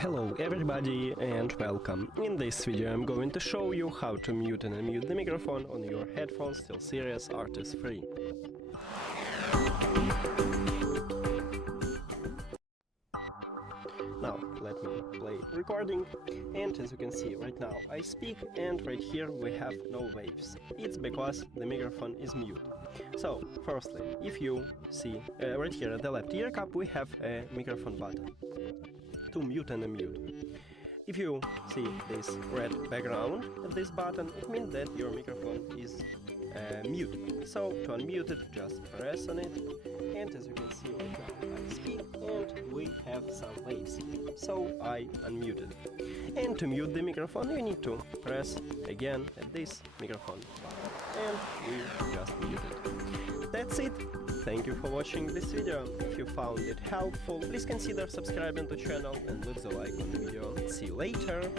Hello everybody and welcome. In this video I'm going to show you how to mute and unmute the microphone on your headphones STEELSERIES Arctis 3. Now let me play recording, and as you can see right now I speak and right here we have no waves. It's because the microphone is mute. So firstly, if you see right here at the left ear cup we have a microphone button to mute and unmute. If you see this red background at this button, it means that your microphone is mute. So to unmute it, just press on it, and as you can see right now I speak and we have some waves. So I unmuted. And to mute the microphone you need to press again at this microphone button, and we just mute it. That's it. Thank you for watching this video. If you found it helpful, please consider subscribing to the channel and leave the like on the video. See you later!